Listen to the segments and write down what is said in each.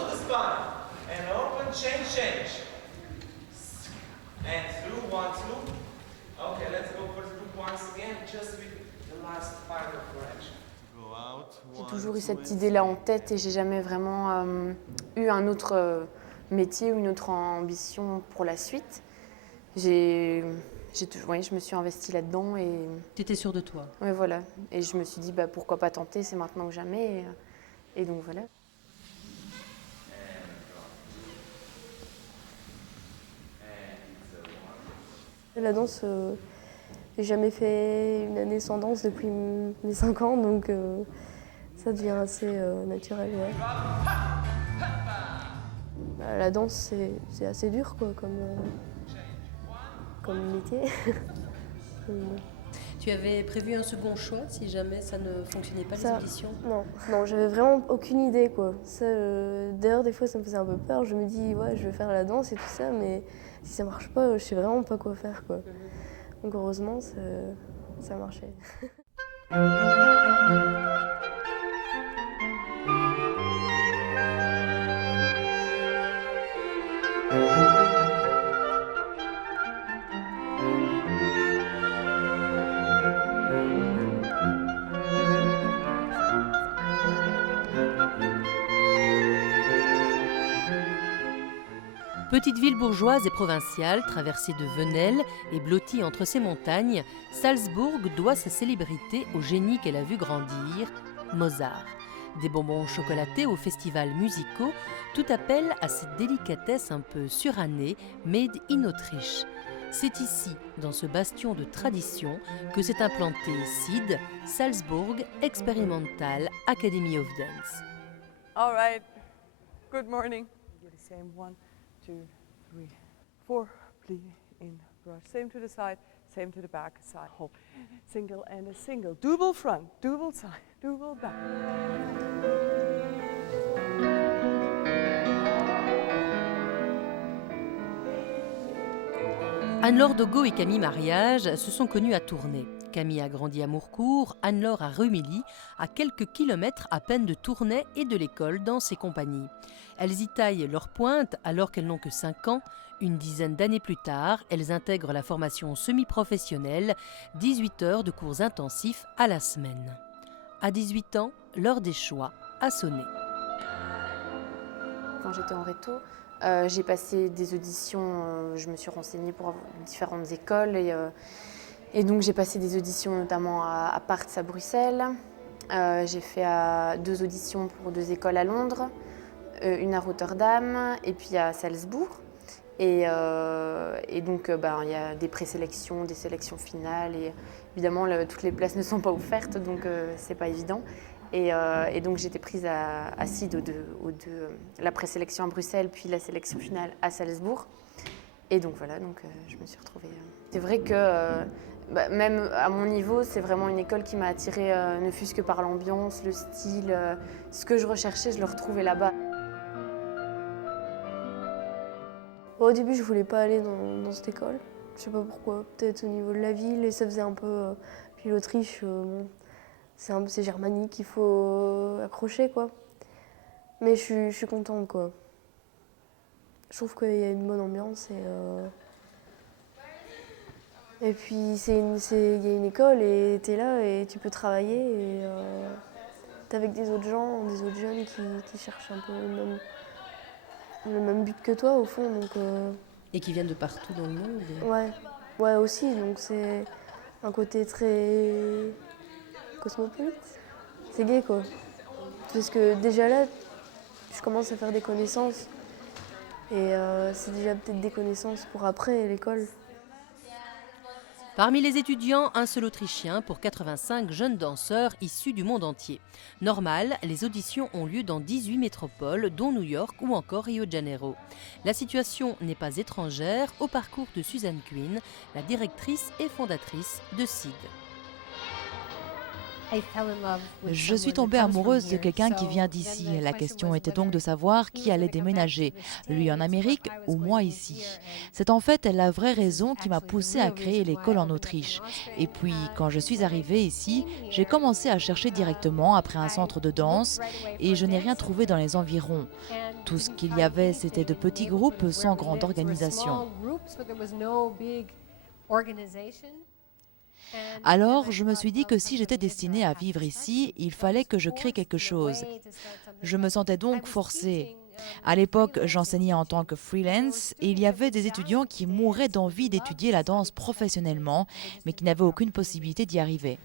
to the spine. And open, change. And through, 1, 2. Okay, let's go for the loop once again, just with the last final correction. Go out. J'ai toujours eu cette idée-là en tête et j'ai jamais vraiment eu un autre métier ou une autre ambition pour la suite. Je me suis investie là-dedans et... Tu étais sûre de toi? Oui, voilà. Et je me suis dit, pourquoi pas tenter, c'est maintenant ou jamais. Et donc voilà. La danse, j'ai jamais fait une année sans danse depuis mes 5 ans, donc ça devient assez naturel. Ouais. La danse, c'est assez dur quoi, comme métier. Tu avais prévu un second choix si jamais ça ne fonctionnait pas, les auditions? Non, j'avais vraiment aucune idée quoi. D'ailleurs, des fois, ça me faisait un peu peur. Je me dis, ouais, je vais faire la danse et tout ça, mais si ça marche pas, je sais vraiment pas quoi faire quoi. Donc heureusement, ça a marché. Petite ville bourgeoise et provinciale, traversée de Venelle et blottie entre ses montagnes, Salzbourg doit sa célébrité au génie qu'elle a vu grandir, Mozart. Des bonbons chocolatés aux festivals musicaux, tout appelle à cette délicatesse un peu surannée, made in Autriche. C'est ici, dans ce bastion de tradition, que s'est implantée SID, Salzbourg Experimental Academy of Dance. All right, good morning. Do the same 1, 2, 3, 4, plie in brush. Same to the side, same to the back, side, hop. Single and a single. Double front, double side, double back. Anne-Laure Dogo et Camille Mariage se sont connus à Tournai. Camille a grandi à Mourcourt, Anne-Laure à Rumilly, à quelques kilomètres à peine de Tournai et de l'école Danse et Compagnie. Elles y taillent leur pointe alors qu'elles n'ont que 5 ans. Une dizaine d'années plus tard, elles intègrent la formation semi-professionnelle, 18 heures de cours intensifs à la semaine. À 18 ans, l'heure des choix a sonné. Quand j'étais en réto, j'ai passé des auditions, je me suis renseignée pour différentes écoles et donc j'ai passé des auditions notamment à Parts à Bruxelles. J'ai fait 2 auditions pour 2 écoles à Londres, une à Rotterdam et puis à Salzbourg. Et donc il y a des présélections, des sélections finales et évidemment toutes les places ne sont pas offertes donc c'est pas évident. Et donc j'étais prise à SID la présélection à Bruxelles puis la sélection finale à Salzbourg. Et donc voilà, je me suis retrouvée. C'est vrai que même à mon niveau, c'est vraiment une école qui m'a attirée, ne fût-ce que par l'ambiance, le style, ce que je recherchais, je le retrouvais là-bas. Au début, je voulais pas aller dans cette école. Je sais pas pourquoi, peut-être au niveau de la ville et ça faisait un peu. Puis l'Autriche, c'est germanique, il faut accrocher quoi. Mais je suis contente quoi. Je trouve qu'il y a une bonne ambiance et puis il y a une école et t'es là et tu peux travailler et t'es avec des autres gens, des autres jeunes qui cherchent un peu le même but que toi au fond. Donc, Et qui viennent de partout dans le monde. Ouais aussi, donc c'est un côté très cosmopolite. C'est gai quoi. Parce que déjà là, je commence à faire des connaissances et c'est déjà peut-être des connaissances pour après l'école. Parmi les étudiants, un seul Autrichien pour 85 jeunes danseurs issus du monde entier. Normal, les auditions ont lieu dans 18 métropoles, dont New York ou encore Rio de Janeiro. La situation n'est pas étrangère au parcours de Suzanne Quinn, la directrice et fondatrice de SID. Je suis tombée amoureuse de quelqu'un qui vient d'ici. La question était donc de savoir qui allait déménager, lui en Amérique ou moi ici. C'est en fait la vraie raison qui m'a poussée à créer l'école en Autriche. Et puis, quand je suis arrivée ici, j'ai commencé à chercher directement après un centre de danse et je n'ai rien trouvé dans les environs. Tout ce qu'il y avait, c'était de petits groupes sans grande organisation. Alors, je me suis dit que si j'étais destinée à vivre ici, il fallait que je crée quelque chose. Je me sentais donc forcée. À l'époque, j'enseignais en tant que freelance et il y avait des étudiants qui mouraient d'envie d'étudier la danse professionnellement, mais qui n'avaient aucune possibilité d'y arriver.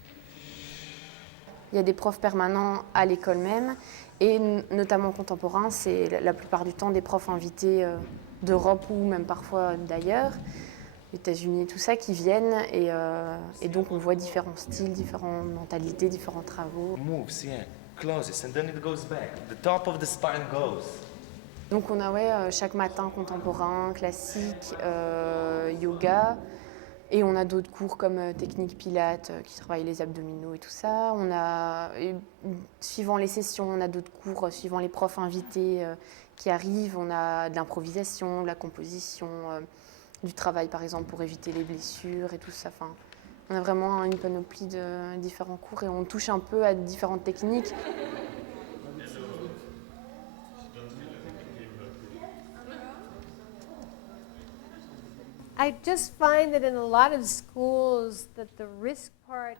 Il y a des profs permanents à l'école même, et notamment contemporain, c'est la plupart du temps des profs invités d'Europe ou même parfois d'ailleurs, États-Unis, tout ça, qui viennent et donc on voit différents styles, différentes mentalités, différents travaux. Moves, yeah. Closes and then it goes back. The top of the spine goes. Donc on a chaque matin contemporain, classique, yoga, et on a d'autres cours comme technique pilates qui travaillent les abdominaux et tout ça. Suivant les sessions, on a d'autres cours, suivant les profs invités qui arrivent, on a de l'improvisation, de la composition, du travail par exemple pour éviter les blessures et tout ça. Enfin, on a vraiment une panoplie de différents cours et on touche un peu à différentes techniques.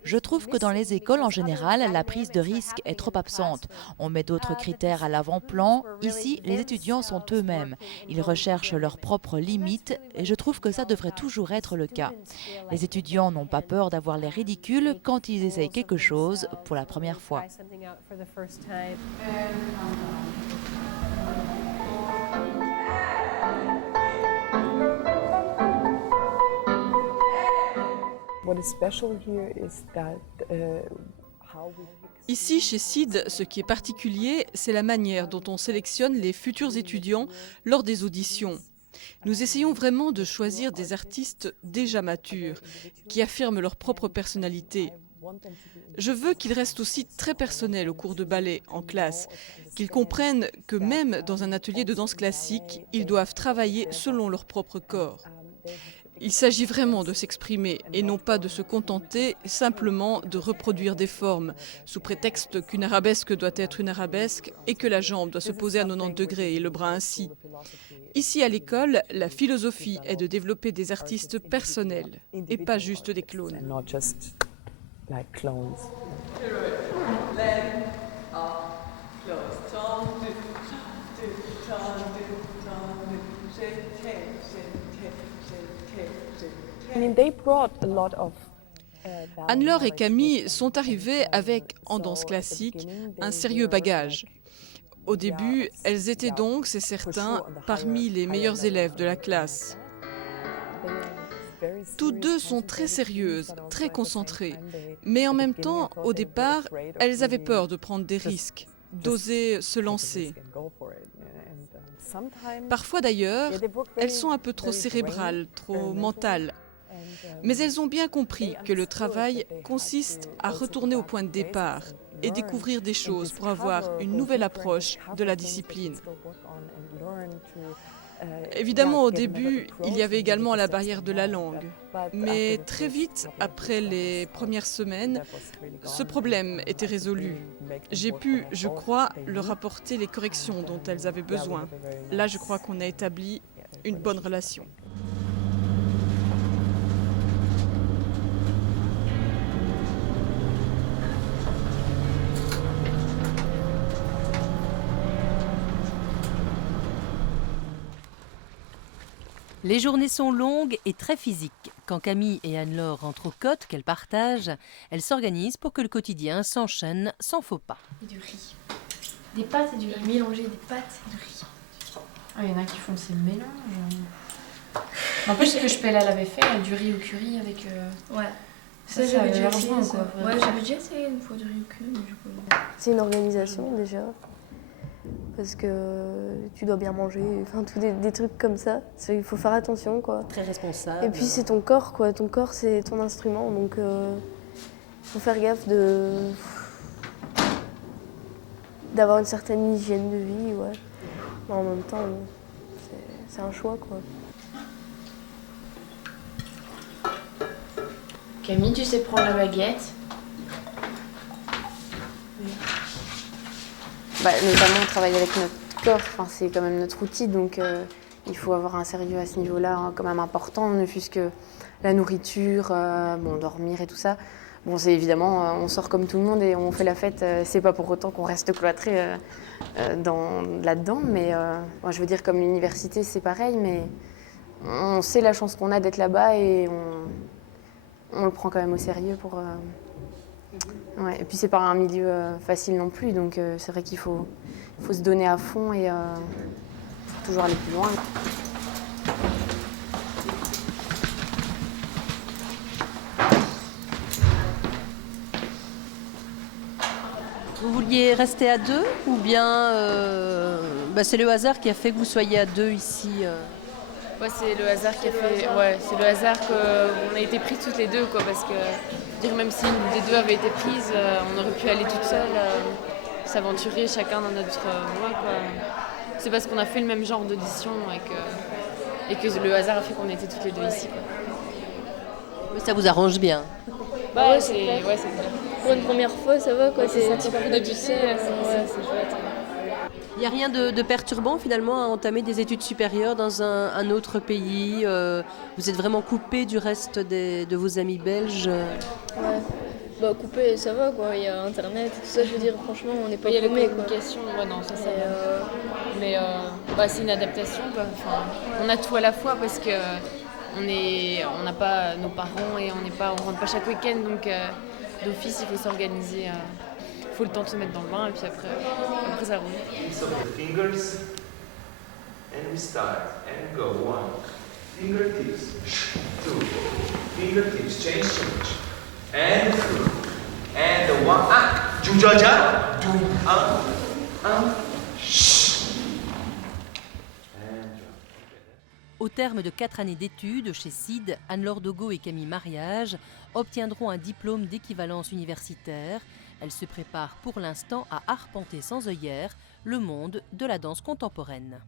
Je trouve que dans les écoles, en général, la prise de risque est trop absente. On met d'autres critères à l'avant-plan. Ici, les étudiants sont eux-mêmes. Ils recherchent leurs propres limites et je trouve que ça devrait toujours être le cas. Les étudiants n'ont pas peur d'avoir l'air ridicules quand ils essayent quelque chose pour la première fois. Ici, chez CID, ce qui est particulier, c'est la manière dont on sélectionne les futurs étudiants lors des auditions. Nous essayons vraiment de choisir des artistes déjà matures, qui affirment leur propre personnalité. Je veux qu'ils restent aussi très personnels au cours de ballet, en classe, qu'ils comprennent que même dans un atelier de danse classique, ils doivent travailler selon leur propre corps. Il s'agit vraiment de s'exprimer et non pas de se contenter simplement de reproduire des formes, sous prétexte qu'une arabesque doit être une arabesque et que la jambe doit se poser à 90 degrés et le bras ainsi. Ici à l'école, la philosophie est de développer des artistes personnels et pas juste des clones. Anne-Laure et Camille sont arrivées avec, en danse classique, un sérieux bagage. Au début, elles étaient donc, c'est certain, parmi les meilleures élèves de la classe. Toutes deux sont très sérieuses, très concentrées, mais en même temps, au départ, elles avaient peur de prendre des risques, d'oser se lancer. Parfois d'ailleurs, elles sont un peu trop cérébrales, trop mentales. Mais elles ont bien compris que le travail consiste à retourner au point de départ et découvrir des choses pour avoir une nouvelle approche de la discipline. Évidemment, au début, il y avait également la barrière de la langue. Mais très vite, après les premières semaines, ce problème était résolu. J'ai pu, je crois, leur apporter les corrections dont elles avaient besoin. Là, je crois qu'on a établi une bonne relation. Les journées sont longues et très physiques. Quand Camille et Anne-Laure rentrent au cote qu'elles partagent, elles s'organisent pour que le quotidien s'enchaîne sans faux pas. Et du riz. Des pâtes et du riz. Mélanger des pâtes et du riz. Ah, il y en a qui font ces mélanges. N'empêche ce que je elle avait fait, du riz au curry avec... Ouais. Ça j'avais déjà essayé. Ouais, j'avais déjà essayé une fois du riz au curry, mais du coup... C'est une organisation déjà. Parce que tu dois bien manger, enfin tous des trucs comme ça. Il faut faire attention quoi. Très responsable. Et puis c'est ton corps quoi. Ton corps c'est ton instrument, donc Faut faire gaffe d'avoir une certaine hygiène de vie, ouais. Mais en même temps, c'est un choix, quoi. Camille, tu sais prendre la baguette? Bah, notamment, on travaille avec notre corps, enfin, c'est quand même notre outil, donc il faut avoir un sérieux à ce niveau-là, hein, quand même important, ne fût-ce que la nourriture, bon, dormir et tout ça. Bon, c'est évidemment, on sort comme tout le monde et on fait la fête, c'est pas pour autant qu'on reste cloîtré là-dedans, mais moi, je veux dire, comme l'université, c'est pareil, mais on sait la chance qu'on a d'être là-bas et on le prend quand même au sérieux pour... Ouais, et puis c'est pas un milieu facile non plus, donc c'est vrai qu'il faut se donner à fond et faut toujours aller plus loin. Vous vouliez rester à deux ou bien c'est le hasard qui a fait que vous soyez à deux ici Ouais, c'est le hasard qui a fait. Ouais, c'est le hasard qu'on a été pris toutes les deux, quoi, parce que dire même si une des deux avait été prise, on aurait pu aller toute seule, s'aventurer chacun dans notre voie, quoi. C'est parce qu'on a fait le même genre d'audition et que le hasard a fait qu'on était toutes les deux ici, quoi. Mais ça vous arrange bien. Bah Ouais, c'est clair. ouais, c'est clair. Pour une première fois, ça va, quoi. Ouais, c'est ça, tu pas peux débuter, c'est chouette. Il n'y a rien de perturbant finalement à entamer des études supérieures dans un autre pays. Vous êtes vraiment coupé du reste de vos amis belges. Ouais. Bah, coupé, ça va, quoi. Il y a Internet et tout ça, je veux dire, franchement, on n'est pas Il y a la paumés, quoi. communication, ouais, non, ça va. Et, Mais c'est une adaptation, quoi. Enfin, on a tout à la fois parce que on n'a pas nos parents et on rentre pas chaque week-end, donc d'office il faut s'organiser. Il faut le temps de se mettre dans le bain et puis après ça roule. So the fingers, and we start, and go. 1, fingertips, 2, fingertips, change. And 2, and 1, jujaja, do, Au terme de 4 années d'études chez CID, Anne-Laure Dogo et Camille Mariage obtiendront un diplôme d'équivalence universitaire. Elles se préparent pour l'instant à arpenter sans œillères le monde de la danse contemporaine.